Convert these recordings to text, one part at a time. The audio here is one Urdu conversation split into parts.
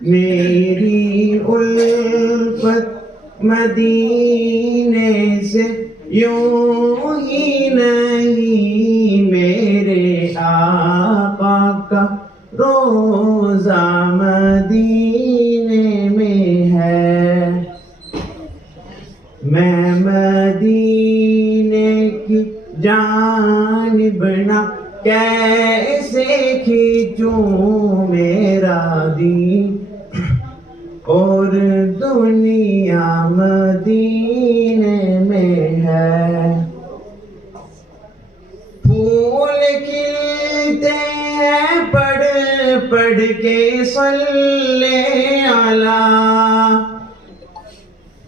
میری الفت مدینے سے یوں ہی نہیں، میرے آقا کا روزہ مدینے میں ہے۔ میں مدینے کی جانب نہ کیسے کھینچوں میرا دین، اور دنیا مدینے میں ہے۔ پھول کھلتے ہیں پڑھ پڑھ کے صلی علی،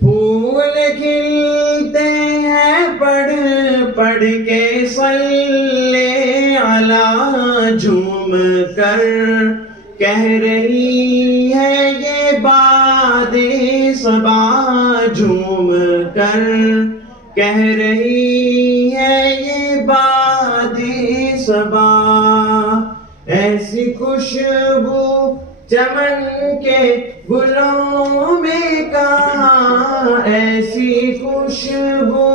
پھول کھلتے ہیں پڑھ پڑھ کے صلی علی، جھوم کر کہہ رہی ہے یہ باد صبا، جھوم کر کہہ رہی ہے یہ باد صبا۔ ایسی خوشبو چمن کے گلوں میں کہاں، ایسی خوشبو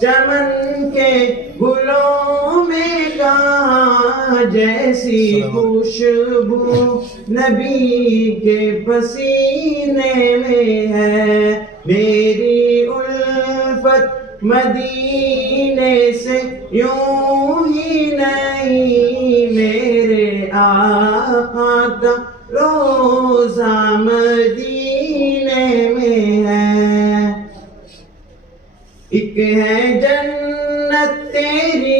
چمن کے گلوں میں کہاں، جیسی خوشبو نبی کے پسینے میں ہے۔ میری الفت مدینے سے یوں ہی نہیں، میرے آقا کا روزہ مدینے میں ہے۔ ایک ہے جنت تیری،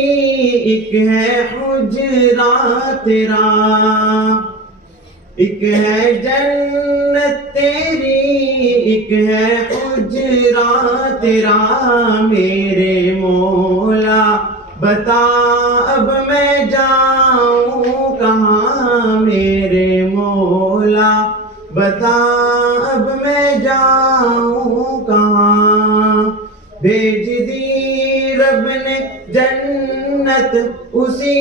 ایک ہے حجرا تیرا، ایک ہے جنت تیری، ایک ہے حجرا تیرا، میرے مولا بتا اب میں جاؤں کہاں، میرے مولا بتا اب میں جاؤں کہاں۔ بھیج دی رب نے جنت اسی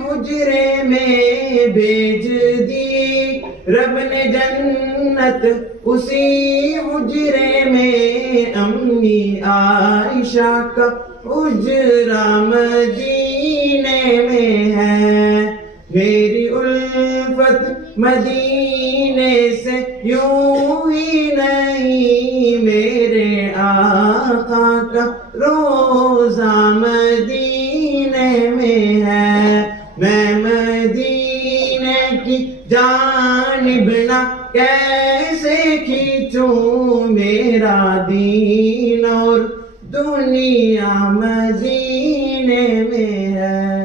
حجرے میں، بھیج دی رب نے جنت اسی حجرے میں، امی عائشہ کا حجرہ مدینے میں ہے۔ میری الفت مدینے سے یوں ہی نہیں، میرے آقا کا روزہ مدینے میں ہے۔ میں مدینے کی جانب نہ کیسے کھینچوں میرا دین، اور دنیا مدینے میں ہے۔